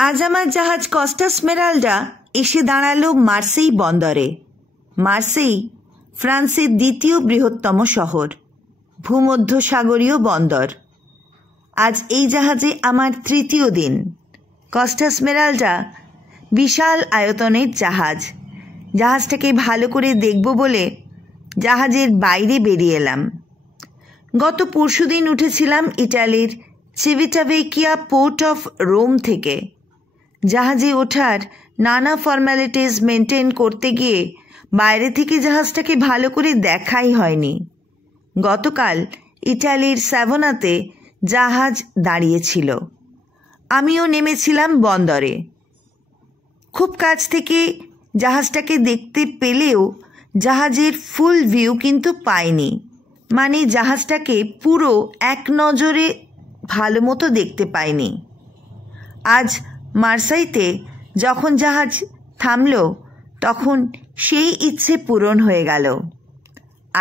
আজ আমার জাহাজ কস্টা স্মেরালডা এসে দাঁড়ালো মার্সেই বন্দরে। মার্সেই ফ্রান্সের দ্বিতীয় বৃহত্তম শহর, ভূমধ্যসাগরীয় বন্দর। আজ এই জাহাজে আমার তৃতীয় দিন। কস্টা স্মেরালডা বিশাল আয়তনের জাহাজ। জাহাজটাকে ভালো করে দেখব বলে জাহাজের বাইরে বেরিয়ে এলাম। গত পরশুদিন উঠেছিলাম ইটালির চিভিটাভেকিয়া পোর্ট অফ রোম থেকে। জাহাজে ওঠার নানা ফর্ম্যালিটিস মেনটেন করতে গিয়ে বাইরে থেকে জাহাজটাকে ভালো করে দেখাই হয়নি। গতকাল ইটালির স্যাভোনাতে জাহাজ দাঁড়িয়েছিল, আমিও নেমেছিলাম বন্দরে। খুব কাছ থেকে জাহাজটাকে দেখতে পেলেও জাহাজের ফুল ভিউ কিন্তু পাইনি, মানে জাহাজটাকে পুরো এক নজরে ভালো মতো দেখতে পাইনি। আজ মার্সাইতে যখন জাহাজ থামল তখন সেই ইচ্ছে পূরণ হয়ে গেল।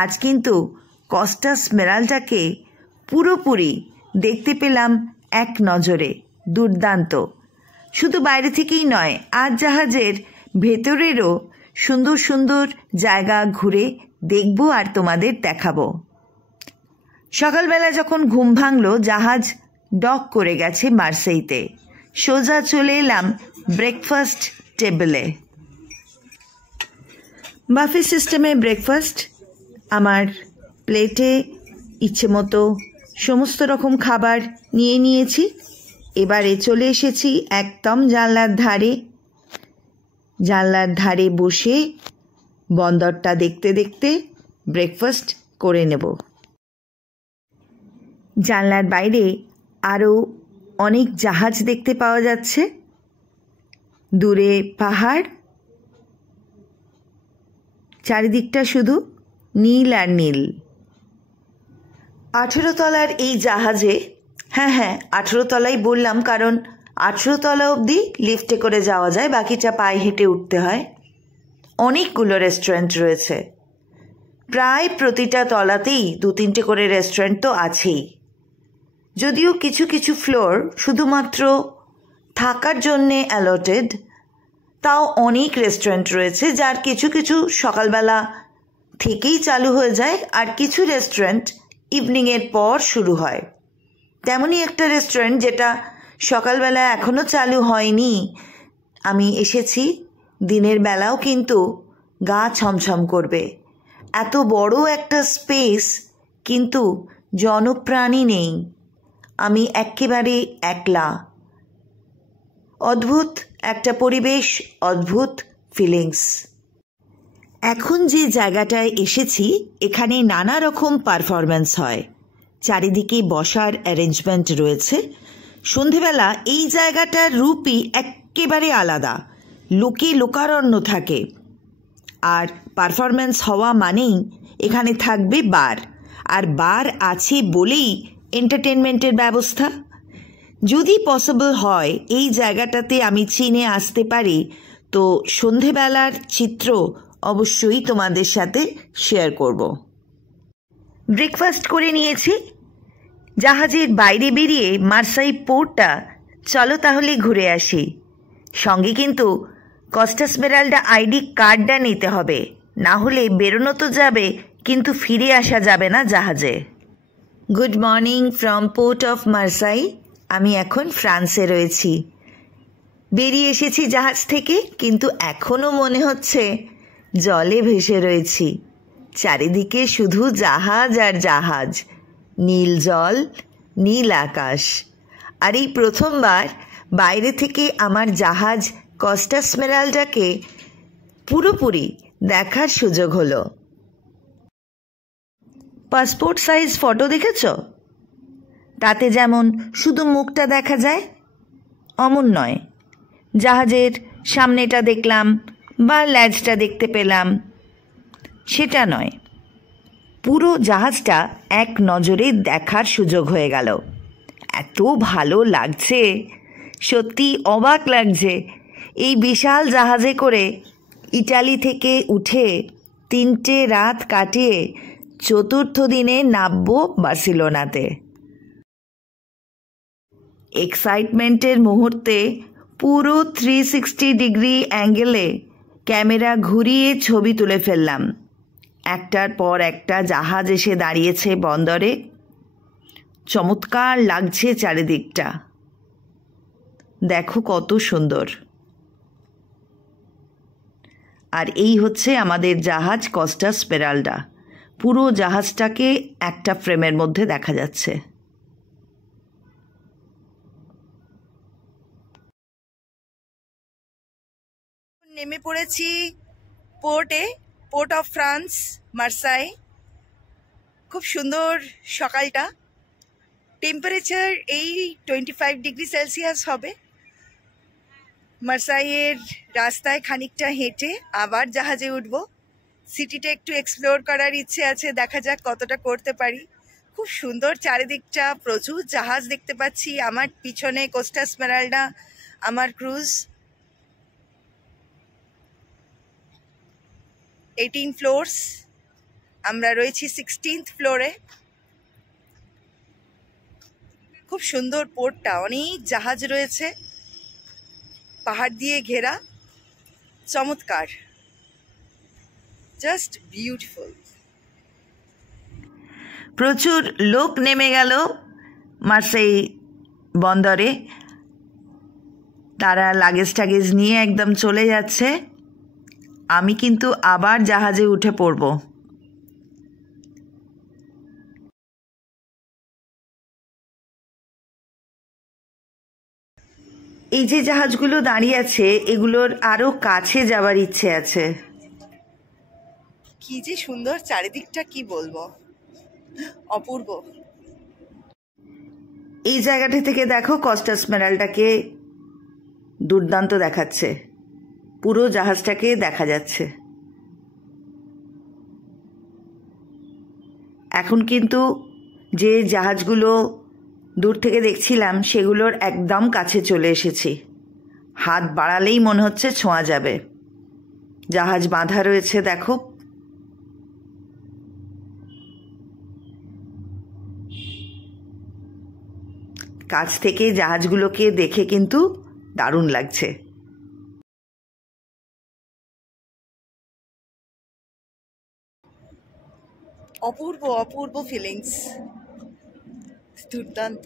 আজ কিন্তু কস্টা স্মেরালডাকে পুরোপুরি দেখতে পেলাম এক নজরে। দুর্দান্ত! শুধু বাইরে থেকেই নয়, আজ জাহাজের ভেতরেরও সুন্দর সুন্দর জায়গা ঘুরে দেখব আর তোমাদের দেখাবো। সকালবেলা যখন ঘুম ভাঙল, জাহাজ ডক করে গেছে মার্সেইতে। সোজা চলে এলাম ব্রেকফাস্ট টেবিলে। বাফে সিস্টেমে ব্রেকফাস্ট। আমার প্লেটে ইচ্ছে মতো সমস্ত রকম খাবার নিয়ে নিয়েছি। এবারে চলে এসেছি একদম জানলার ধারে। জানলার ধারে বসে বন্দরটা দেখতে দেখতে ব্রেকফাস্ট করে নেব। জানলার বাইরে আরও অনেক জাহাজ দেখতে পাওয়া যাচ্ছে। দূরে পাহাড়, চারিদিকটা শুধু নীল আর নীল। 18 তলার এই জাহাজে, হ্যাঁ 18 তলাই বললাম কারণ 18 তলা অবধি লিফটে করে যাওয়া যায়, বাকিটা পায়ে হেঁটে উঠতে হয়। অনেকগুলো রেস্টুরেন্ট রয়েছে, প্রায় প্রতিটা তলাতেই 2-3টে করে রেস্টুরেন্ট তো আছেই। যদিও কিছু কিছু ফ্লোর শুধুমাত্র থাকার জন্যে অ্যালটেড, তাও অনেক রেস্টুরেন্ট রয়েছে, যার কিছু কিছু সকালবেলা থেকেই চালু হয়ে যায় আর কিছু রেস্টুরেন্ট ইভিনিংয়ের পর শুরু হয়। তেমনই একটা রেস্টুরেন্ট যেটা সকালবেলা এখনও চালু হয়নি। আমি এসেছি, দিনের বেলাও কিন্তু গা ছমছম করবে। এত বড় একটা স্পেস, কিন্তু জনপ্রাণী নেই। আমি একেবারে একলা। অদ্ভুত একটা পরিবেশ, অদ্ভুত ফিলিংস। এখন যে জায়গাটায় এসেছি এখানে নানা রকম পারফরম্যান্স হয়। চারিদিকে বসার অ্যারেঞ্জমেন্ট রয়েছে। সন্ধেবেলা এই জায়গাটার রূপই একেবারে আলাদা, লোকে লোকারণ্য থাকে। আর পারফরম্যান্স হওয়া মানেই এখানে থাকবে বার, আর বার আছে বলেই এন্টারটেনমেন্টের ব্যবস্থা। যদি পসিবল হয় এই জায়গাটাতে আমি চীনে আসতে পারি তো সন্ধেবেলার চিত্র অবশ্যই তোমাদের সাথে শেয়ার করব। ব্রেকফাস্ট করে নিয়েছি। জাহাজের বাইরে বেরিয়ে মার্সাই পোর্টটা চলো তাহলে ঘুরে আসি। সঙ্গে কিন্তু কস্টা স্মেরালডা আইডি কার্ডটা নিতে হবে, না হলে বেরোনো তো যাবে কিন্তু ফিরে আসা যাবে না জাহাজে। Good morning from port of Marseille. আমি এখন ফ্রান্সে রয়েছি। বেরিয়ে এসেছি জাহাজ থেকে, কিন্তু এখনও মনে হচ্ছে জলে ভেসে রয়েছি। চারিদিকে শুধু জাহাজ আর জাহাজ, নীল জল, নীল আকাশ। আর এই প্রথমবার বাইরে থেকে আমার জাহাজ কস্টা স্মেরালডাকে পুরোপুরি দেখার সুযোগ হলো। পাসপোর্ট সাইজ ফটো দেখেছ? তাতে যেমন শুধু মুখটা দেখা যায় অমন নয়। জাহাজের সামনেটা দেখলাম বা ল্যাজটা দেখতে পেলাম, সেটা নয়। পুরো জাহাজটা এক নজরে দেখার সুযোগ হয়ে গেল। এত ভালো লাগছে, সত্যি অবাক লাগছে। এই বিশাল জাহাজে করে ইটালি থেকে উঠে 3টে রাত কাটিয়ে 4র্থ দিনে নামবো বার্সেলোনাতে। এক্সাইটমেন্টের মুহূর্তে পুরো 360 ডিগ্রি অ্যাঙ্গেলে ক্যামেরা ঘুরিয়ে ছবি তুলে ফেললাম। একটার পর একটা জাহাজ এসে দাঁড়িয়েছে বন্দরে। চমৎকার লাগছে চারিদিকটা, দেখো কত সুন্দর। আর এই হচ্ছে আমাদের জাহাজ কস্টা স্মেরালডা। পুরো জাহাজটাকে একটা ফ্রেমের মধ্যে দেখা যাচ্ছে। নেমে পড়েছি পোর্ট অফ ফ্রান্স, মার্সাই। খুব সুন্দর সকালটা। টেম্পারেচার এই 25 ডিগ্রি সেলসিয়াস হবে। মার্সাইয়ের রাস্তায় খানিকটা হেঁটে আবার জাহাজে উঠব। সিটিটা একটু এক্সপ্লোর করার ইচ্ছে আছে, দেখা যাক কতটা করতে পারি। খুব সুন্দর চারিদিকটা, প্রচুর জাহাজ দেখতে পাচ্ছি। আমার পিছনে কোস্টা স্মেরালডা, আমার ক্রুজ। 18 ফ্লোরস, আমরা রয়েছি 16th ফ্লোরে। খুব সুন্দর পোর্টটা, অনেক জাহাজ রয়েছে, পাহাড় দিয়ে ঘেরা, চমৎকার, জাস্ট বিউটিফুল। প্রচুর লোক নেমে গেল মার্সাই বন্দরে। তারা লাগেজ টাগেজ নিয়ে একদম চলে যাচ্ছে। আমি কিন্তু আবার জাহাজে উঠে পড়ব। এই যে জাহাজগুলো দাঁড়িয়ে আছে, এগুলোর আরো কাছে যাওয়ার ইচ্ছে আছে। কি যে সুন্দর চারিদিকটা, কি বলবো, অপূর্ব। এই জায়গাটা থেকে দেখো কস্টা স্মেরালডাকে দুর্দান্ত দেখাচ্ছে। পুরো জাহাজটাকে দেখা যাচ্ছে। এখন কিন্তু যে জাহাজগুলো দূর থেকে দেখছিলাম সেগুলোর একদম কাছে চলে এসেছি। হাত বাড়ালেই মনে হচ্ছে ছোঁয়া যাবে। জাহাজ বাঁধা রয়েছে দেখো। কাছ থেকে জাহাজগুলোকে দেখে কিন্তু দারুণ লাগছে। অপূর্ব অপূর্ব ফিলিংস, দুর্দান্ত।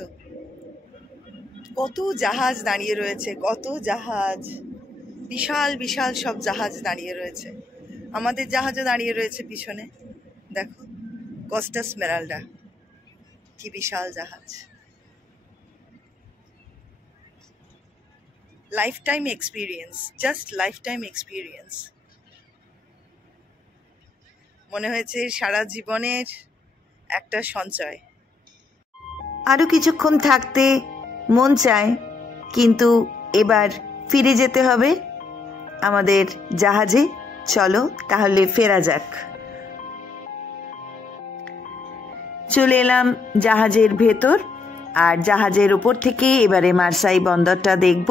কত জাহাজ দাঁড়িয়ে রয়েছে, কত জাহাজ, বিশাল বিশাল সব জাহাজ দাঁড়িয়ে রয়েছে। আমাদের জাহাজও দাঁড়িয়ে রয়েছে পিছনে, দেখো কস্টা স্মেরালডা, কি বিশাল জাহাজ। Life time experience, just life time experience. মনে হয়েছে সারা জীবনের একটা সঞ্চয়। আরো কিছুক্ষণ থাকতে মন চায়, কিন্তু এবার ফিরে যেতে হবে আমাদের জাহাজে। চলো তাহলে ফেরা যাক। চলে এলাম জাহাজের ভেতর, আর জাহাজের উপর থেকে এবারে মার্সাই বন্দরটা দেখব।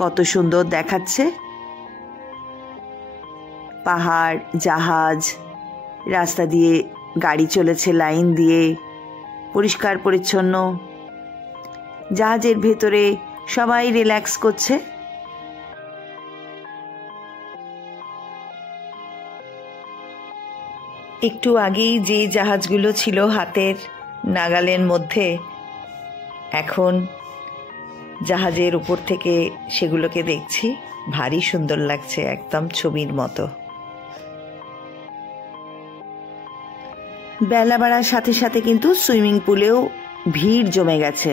কত সুন্দর দেখাচ্ছে, পাহাড়, জাহাজ, রাস্তা দিয়ে গাড়ি চলেছে লাইন দিয়ে, পরিষ্কার পরিচ্ছন্ন। জাহাজের ভেতরে সবাই রিল্যাক্স করছে। একটু আগেই যে জাহাজগুলো ছিল হাতের নাগালের মধ্যে, এখন জাহাজের উপর থেকে সেগুলোকে দেখছি। ভারী সুন্দর লাগছে, একদম ছবির মতো। বেলা বাড়ার সাথে সাথে কিন্তু সুইমিং পুলেও ভিড় জমে গেছে।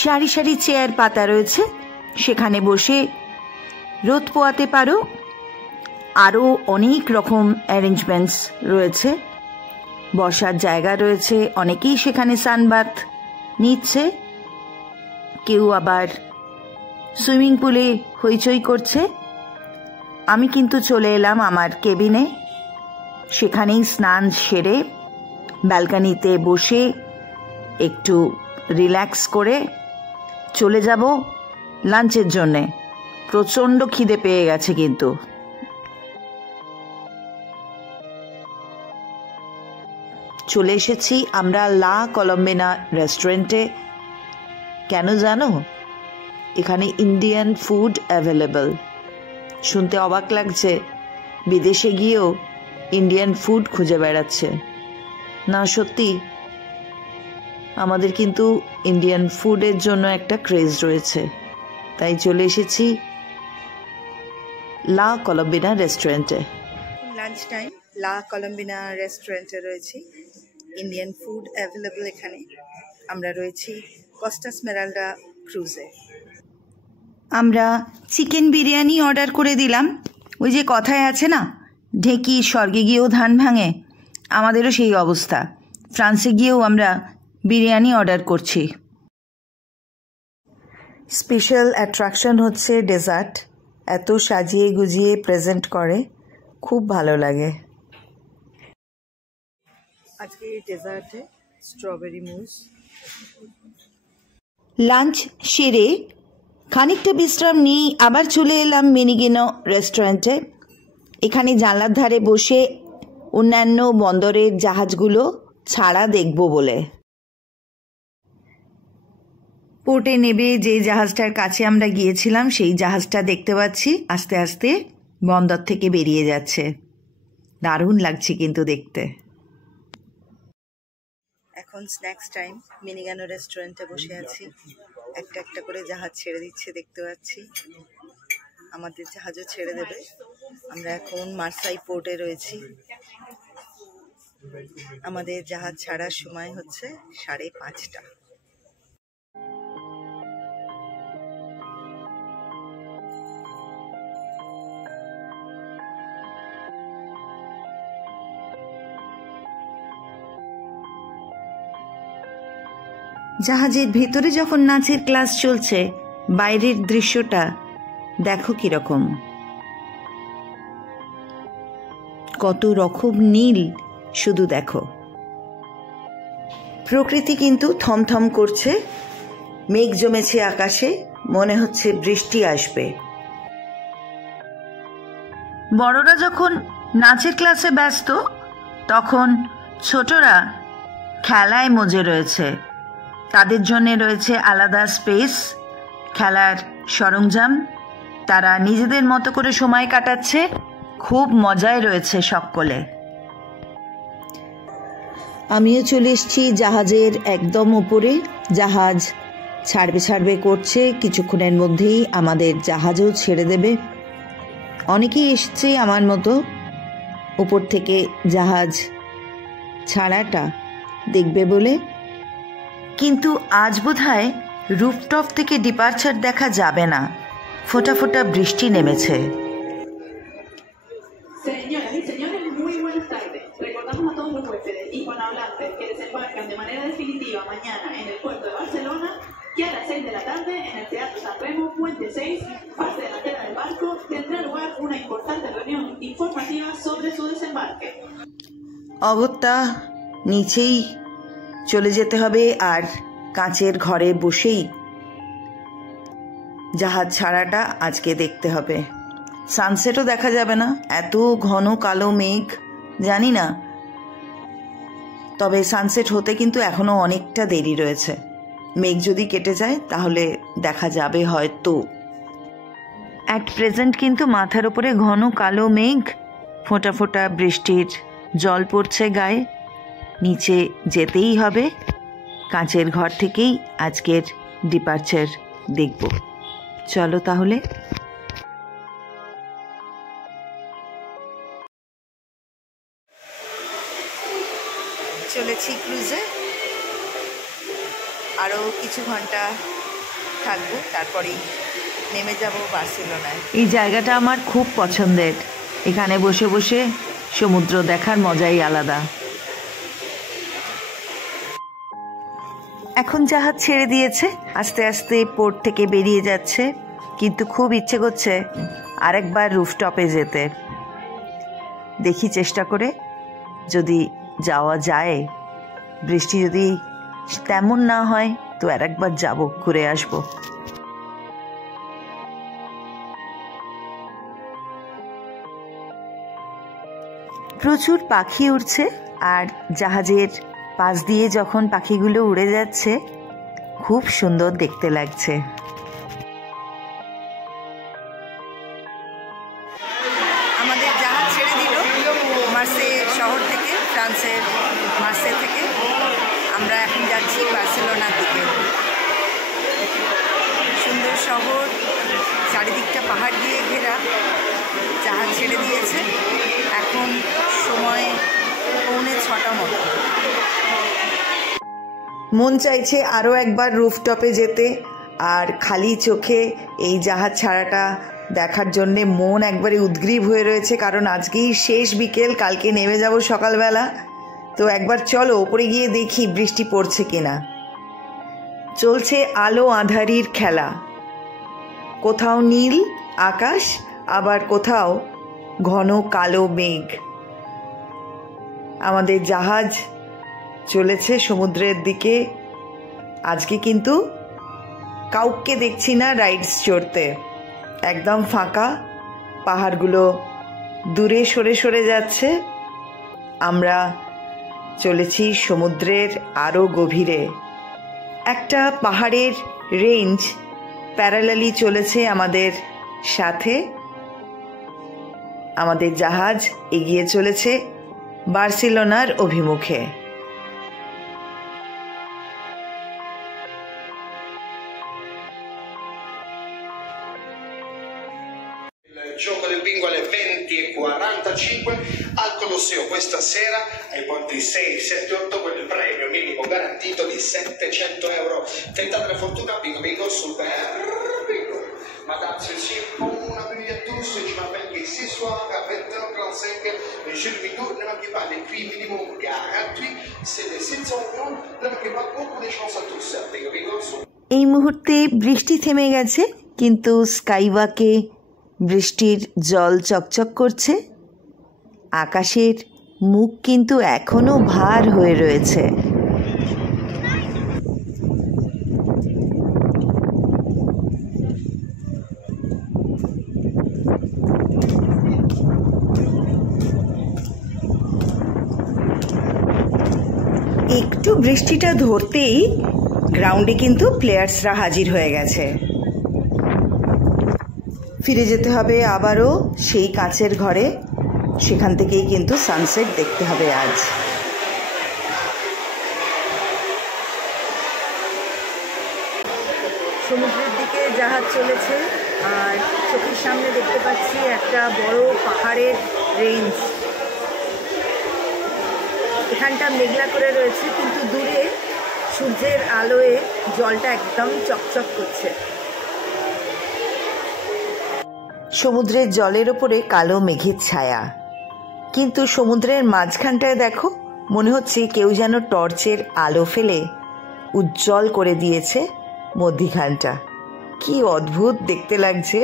সারি সারি চেয়ার পাতা রয়েছে, সেখানে বসে রোদ পোয়াতে পারো। আরও অনেক রকম অ্যারেঞ্জমেন্টস রয়েছে, বসার জায়গা রয়েছে। অনেকেই সেখানে সানবাথ নিচ্ছে, কেউ আবার সুইমিং পুলে হইচই করছে। আমি কিন্তু চলে এলাম আমার কেবিনে, সেখানেই স্নান সেরে ব্যালকনিতে বসে একটু রিল্যাক্স করে চলে যাব লাঞ্চের জন্যে। প্রচণ্ড খিদে পেয়ে গেছে কিন্তু। চলে এসেছি আমরা লা কলম্বিনা রেস্টুরেন্টে। কেন জানো? এখানে ইন্ডিয়ান ফুড অ্যাভেলেবল। শুনতে অবাক লাগছে, বিদেশে গিয়েও ইন্ডিয়ান ফুড খুঁজে বেড়াচ্ছে। না, সত্যি আমাদের কিন্তু ইন্ডিয়ান ফুডের জন্য একটা ক্রেজ রয়েছে। তাই চলে এসেছি লা কলম্বিনা রেস্টুরেন্টে। লাঞ্চ টাইম, লা কলম্বিনা রেস্টুরেন্টে রয়েছি। ইন্ডিয়ান ফুড অ্যাভেলেবল এখানে। আমরা রয়েছি কস্টা স্মেরালডা ক্রুজে। আমরা চিকেন বিরিয়ানি অর্ডার করে দিলাম। ওই যে কথায় আছে না, ঢেঁকি স্বর্গে গিয়েও ধান ভাঙে, আমাদেরও সেই অবস্থা। ফ্রান্সে গিয়েও আমরা বিরিয়ানি অর্ডার করছি। স্পেশাল অ্যাট্রাকশন হচ্ছে ডেজার্ট। এত সাজিয়ে গুজিয়ে প্রেজেন্ট করে, খুব ভালো লাগে। আজকে ডেজার্টে স্ট্রবেরি মুস। লাঞ্চ সেরে খানিকটা বিশ্রাম নিয়ে আবার চলে এলাম মিনিগিনো রেস্টুরেন্টে। এখানে জানলার ধারে বসে অন্যান্য বন্দরের জাহাজগুলো ছাড়া দেখব বলে। পোর্টে নেবে যে জাহাজটার কাছে আমরা গিয়েছিলাম সেই জাহাজটা দেখতে পাচ্ছি আস্তে আস্তে বন্দর থেকে বেরিয়ে যাচ্ছে। দারুণ লাগছে কিন্তু দেখতে। এখন স্ন্যাক্স টাইম। মিনিগানো রেস্টুরেন্টে বসে আছি। একটা একটা করে জাহাজ ছেড়ে দিচ্ছে দেখতে পাচ্ছি। আমাদের জাহাজও ছেড়ে দেবে। আমরা এখন মার্সাই পোর্টে রয়েছি। আমাদের জাহাজ ছাড়ার সময় হচ্ছে 5:30। জাহাজের ভেতরে যখন নাচের ক্লাস চলছে, বাইরের দৃশ্যটা দেখো কিরকম, কত রকম নীল শুধু দেখো। প্রকৃতি কিন্তু থমথম করছে, মেঘ জমেছে আকাশে, মনে হচ্ছে বৃষ্টি আসবে। বড়রা যখন নাচের ক্লাসে ব্যস্ত, তখন ছোটরা খেলায় মজে রয়েছে। তাদের জন্য রয়েছে আলাদা স্পেস, খেলার সরঞ্জাম। তারা নিজেদের মতো করে সময় কাটাচ্ছে, খুব মজায় রয়েছে সকলে। আমিও চলে এসেছি জাহাজের একদম উপরে। জাহাজ ছাড়বে করছে, কিছুক্ষণের মধ্যেই আমাদের জাহাজও ছেড়ে দেবে। অনেকেই এসছে আমার মতো উপর থেকে জাহাজ ছাড়াটা দেখবে বলে, কিন্তু আজ বোধহয় রুফটপ থেকে ডিপারচার দেখা যাবে না। ফোঁটা ফোঁটা বৃষ্টি নেমেছে। Señoras y señores, muy buenas tardes. Recordamos a todos los huéspedes y hispanohablantes que desembarcan de manera definitiva mañana en el puerto de Barcelona que a las 6 de la tarde en el Teatro San Remo, Puente 6, parte delantera del barco, tendrá lugar una importante reunión informativa sobre su desembarque. অগত্যা নিচেই চলে যেতে হবে আর কাঁচের ঘরে বসেই জাহাজ ছাড়াটা আজকে দেখতে হবে। সানসেটও দেখা যাবে না, এত ঘন কালো মেঘ। জানি না, তবে সানসেট হতে কিন্তু এখনো অনেকটা দেরি রয়েছে। মেঘ যদি কেটে যায় তাহলে দেখা যাবে হয়তো। অ্যাট প্রেজেন্ট কিন্তু মাথার উপরে ঘন কালো মেঘ, ফোঁটা ফোঁটা বৃষ্টির জল পড়ছে গায়ে। নিচে যেতেই হবে, কাঁচের ঘর থেকেই আজকের ডিপারচার দেখব। চলো তাহলে। চলেছি ক্রুজে, আরও কিছু ঘন্টা থাকবো, তারপরেই নেমে যাব বার্সেলোনায়। এই জায়গাটা আমার খুব পছন্দের। এখানে বসে বসে সমুদ্র দেখার মজাই আলাদা। এখন জাহাজ ছেড়ে দিয়েছে, আস্তে আস্তে পোর্ট থেকে বেরিয়ে যাচ্ছে, কিন্তু খুব ইচ্ছে করছে আরেকবার রুফটপে যেতে। দেখি চেষ্টা করে যদি যাওয়া যায়। বৃষ্টি যদি তেমন না হয় তো আরেকবার যাব, ঘুরে আসবো। প্রচুর পাখি উড়ছে আর জাহাজের পাশ দিয়ে যখন পাখিগুলো উড়ে যাচ্ছে খুব সুন্দর দেখতে লাগছে। আমাদের জাহাজ ছেড়ে দিল মার্সে শহর থেকে, ফ্রান্সের মার্সে থেকে। আমরা এখন যাচ্ছি বার্সেলোনার দিকে। সুন্দর শহর, চারিদিকটা পাহাড় দিয়ে ঘেরা। জাহাজ ছেড়ে দিয়েছে, এখন সময় 6:45 মতো। মন চাইছে আরও একবার রুফটপে যেতে, আর খালি চোখে এই জাহাজ ছাড়াটা দেখার জন্যে মন একবারে উদ্গ্রীব হয়ে রয়েছে, কারণ আজকেই শেষ বিকেল, কালকে নেমে যাব সকালবেলা। তো একবার চলো ওপরে গিয়ে দেখি বৃষ্টি পড়ছে কিনা। চলছে আলো আঁধারির খেলা, কোথাও নীল আকাশ, আবার কোথাও ঘন কালো মেঘ। আমাদের জাহাজ চলেছে সমুদ্রের দিকে। আজকে কিন্তু কাউকে দেখছি না রাইডস চড়তে, একদম ফাঁকা। পাহাড়গুলো দূরে সরে সরে যাচ্ছে। আমরা চলেছি সমুদ্রের আরও গভীরে। একটা পাহাড়ের রেঞ্জ প্যারালালি চলেছে আমাদের সাথে। আমাদের জাহাজ এগিয়ে চলেছে বার্সেলোনার অভিমুখে। Il gioco del bingo alle 20:45 al Colosseo questa sera ai punti 6, 7, 8 con il premio minimo garantito di 700 euro. Tentate la fortuna, bingo bingo, super bingo. Madame ceci pour una billet tous, je m'appelle ici soir à 20h35. Je lui donne ne manquez pas les prix minimum gratuits, c'est des 600 euros. Ne manquez pas, beaucoup de chance à tous. Bingo bingo. এই মুহূর্তে বৃষ্টি থেমে গেছে, কিন্তু স্কাইওয়াকে বৃষ্টির জল চকচক করছে। আকাশের মুখ কিন্তু এখনো ভার হয়ে রয়েছে। একটু বৃষ্টিটা ধরতেই গ্রাউন্ডে কিন্তু প্লেয়ার্সরা হাজির হয়ে গেছে। ফিরে যেতে হবে আবারও সেই কাঁচের ঘরে, সেখান থেকেই কিন্তু সানসেট দেখতে হবে আজ। সমুদ্রের দিকে জাহাজ চলেছে, আর চোখের সামনে দেখতে পাচ্ছি একটা বড় পাহাড়ের রেঞ্জ। এখানটা মেঘলা করে রয়েছে, কিন্তু দূরে সূর্যের আলোয় জলটা একদম চকচক করছে। সমুদ্রের জলের ওপরে কালো মেঘের ছায়া, কিন্তু সমুদ্রের মাঝখানটায় দেখো মনে হচ্ছে কেউ যেন টর্চের আলো ফেলে উজ্জ্বল করে দিয়েছে মধ্যিখানটা। কি অদ্ভুত দেখতে লাগছে,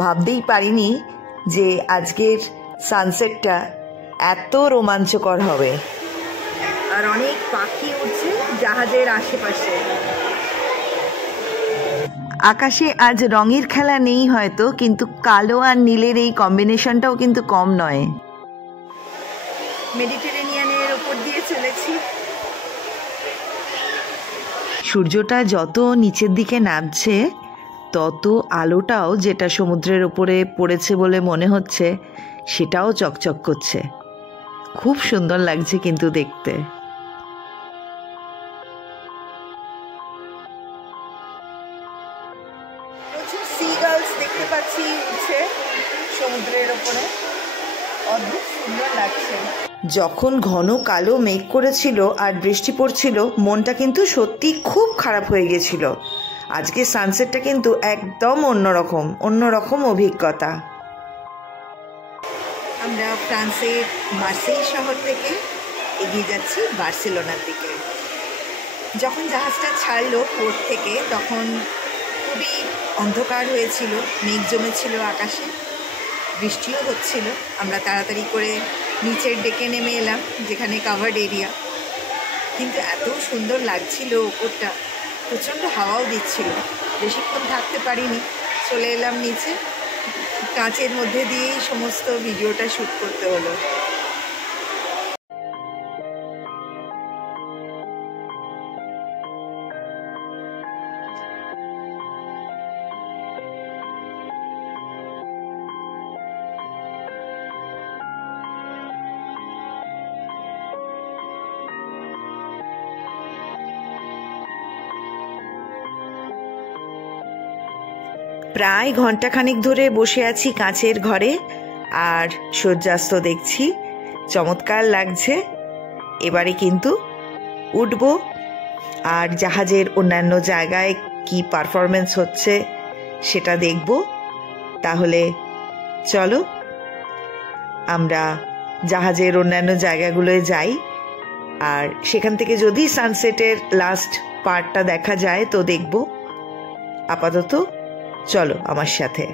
ভাবতেই পারিনি যে আজকের সানসেটটা এত রোমাঞ্চকর হবে। আর অনেক পাখি উঠছে জাহাজের আশেপাশে। আকাশে আজ রঙের খেলা নেই হয়তো, কিন্তু কালো আর নীলের এই কম্বিনেশনটাও কিন্তু কম নয়। মেডিটেরেনিয়ানের ওপর দিয়ে চলেছি। সূর্যটা যত নিচের দিকে নামছে তত আলোটাও, যেটা সমুদ্রের ওপরে পড়েছে বলে মনে হচ্ছে, সেটাও চকচক করছে। খুব সুন্দর লাগছে কিন্তু দেখতে। প্রচুর সিগালস দেখতে পাচ্ছি উঠছে সমুদ্রের ওপরে, অদ্ভুত সুন্দর লাগছে। যখন ঘন কালো মেঘ করেছিল আর বৃষ্টি পড়ছিল, মনটা কিন্তু সত্যি খুব খারাপ হয়ে গেছিল। আজকে সানসেটটা কিন্তু একদম অন্যরকম অভিজ্ঞতা। আমরা ফ্রান্সের মার্সেই শহর থেকে এগিয়ে যাচ্ছি বার্সেলোনার দিকে। যখন জাহাজটা ছাড়লো পোর্ট থেকে তখন খুবই অন্ধকার হয়েছিল, মেঘ জমেছিল আকাশে, বৃষ্টিও হচ্ছিল। আমরা তাড়াতাড়ি করে নিচের ডেকে নেমে এলাম, যেখানে কাভার্ড এরিয়া। কিন্তু এত সুন্দর লাগছিল ওপরটা, প্রচণ্ড হাওয়াও দিচ্ছিল। বেশিক্ষণ থাকতে পারিনি, চলে এলাম নিচে। কাঁচের মধ্যে দিয়েই সমস্ত ভিডিওটা শ্যুট করতে হলো। প্রায় ঘন্টাখানেক ধরে বসে আছি কাঁচের ঘরে আর সূর্যাস্ত দেখছি, চমৎকার লাগছে। এবারে কিন্তু উঠব আর জাহাজের অন্যান্য জায়গায় কি পারফরমেন্স হচ্ছে সেটা দেখব। তাহলে চলো আমরা জাহাজের অন্যান্য জায়গাগুলোয় যাই, আর সেখান থেকে যদি সানসেটের লাস্ট পার্টটা দেখা যায় তো দেখব। আপাতত চলো আমার সাথে।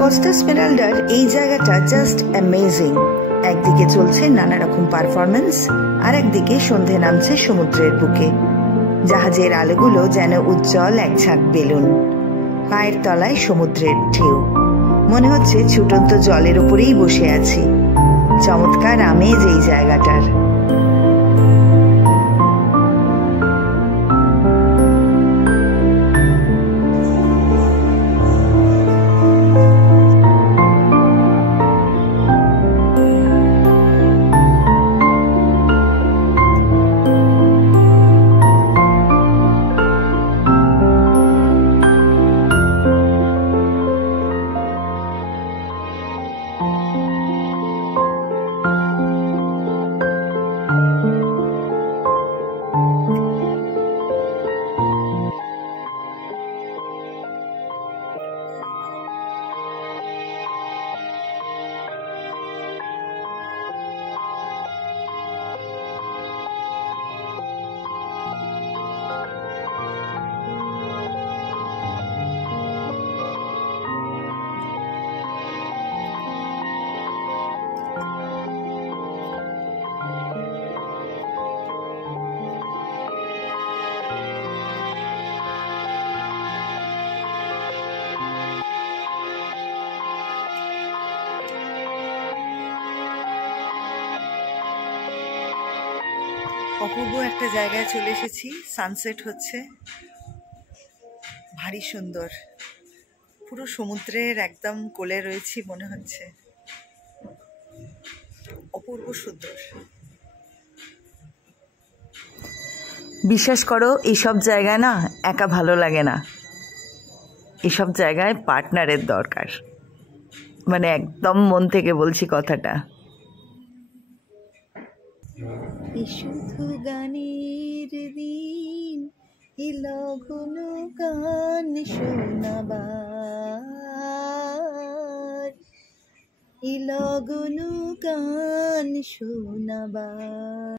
কোস্টা স্মেরালডার এই জায়গাটা জাস্ট অ্যামেজিং। একদিকে চলছে নানা রকম পারফরমেন্স, আর একদিকে সন্ধে নামছে সমুদ্রের বুকে। জাহাজের আলোগুলো যেন উজ্জ্বল এক ঝাঁক বেলুন। পায়ের তলায় সমুদ্রের ঢেউ, মনে হচ্ছে ছুটন্ত জলের উপরেই বসে আছি। চমৎকার আমেজ এই জায়গাটার। অপূর্ব একটা জায়গায় চলে এসেছি। সানসেট হচ্ছে, ভারী সুন্দর। পুরো সমুদ্রের একদম কোলে রয়েছি মনে হচ্ছে। অপূর্ব সুন্দর। বিশ্বাস করো, এইসব জায়গায় না একা ভালো লাগে না, এসব জায়গায় পার্টনারের দরকার। মানে একদম মন থেকে বলছি কথাটা। শুধু গানের দিন লগন গান শোনাবার, লগন গান শোনাবার।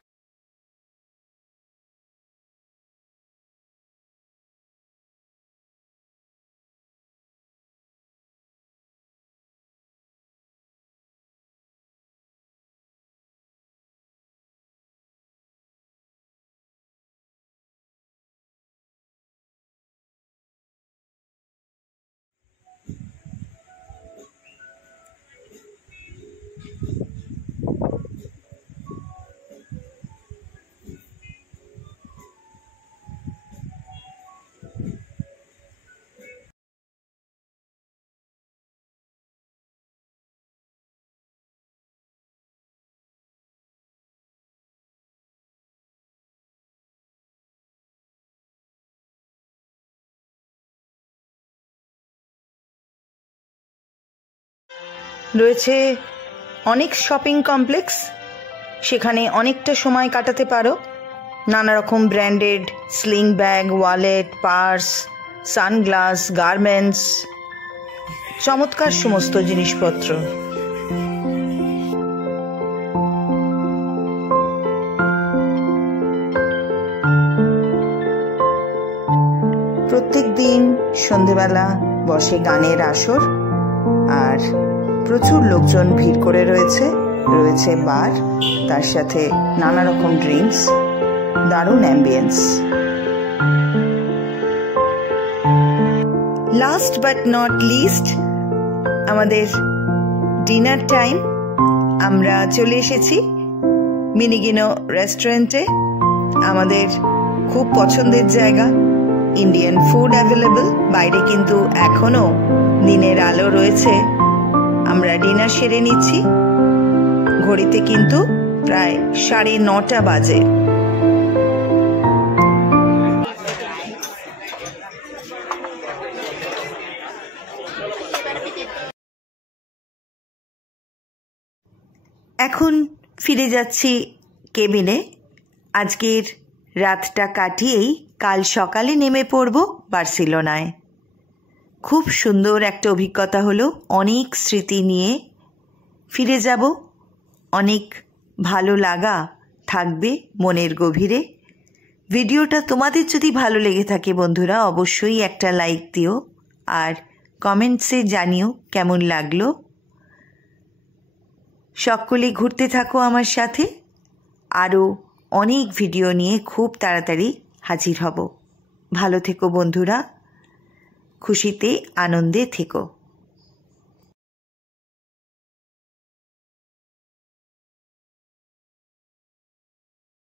রয়েছে অনেক শপিং কমপ্লেক্স, সেখানে অনেকটা সময় কাটাতে পারো। নানা রকম branded sling bag, wallet, purse, sunglass, garments, চমৎকার সমস্ত জিনিসপত্র। প্রত্যেক দিন সন্ধেবেলা বসে গানের আসর, আর প্রচুর লোকজন ভিড় করে রয়েছে। রয়েছে বার, তার সাথে নানা রকম ড্রিঙ্কস, দারুণ ambience. Last but not list, আমাদের ডিনার টাইম। আমরা চলে এসেছি মিনিগিনো রেস্টুরেন্টে। আমাদের খুব পছন্দের জায়গা, ইন্ডিয়ান ফুড অ্যাভেলেবল। বাইরে কিন্তু এখনো দিনের আলো রয়েছে। আমরা ডিনার সেরে নিচ্ছি। ঘড়িতে কিন্তু প্রায় 9:30 বাজে। এখন ফিরে যাচ্ছি কেবিনে। আজকের রাতটা কাটিয়েই কাল সকালে নেমে পড়ব বার্সেলোনায়। খুব সুন্দর একটা অভিজ্ঞতা হলো, অনেক স্মৃতি নিয়ে ফিরে যাব। অনেক ভালো লাগা থাকবে মনের গভীরে। ভিডিওটা তোমাদের যদি ভালো লেগে থাকে বন্ধুরা, অবশ্যই একটা লাইক দিও আর কমেন্টসে জানিও কেমন লাগলো। সকলে ঘুরতে থাকো আমার সাথে। আরও অনেক ভিডিও নিয়ে খুব তাড়াতাড়ি হাজির হব। ভালো থেকো বন্ধুরা, খুশিতে আনন্দে থেকো।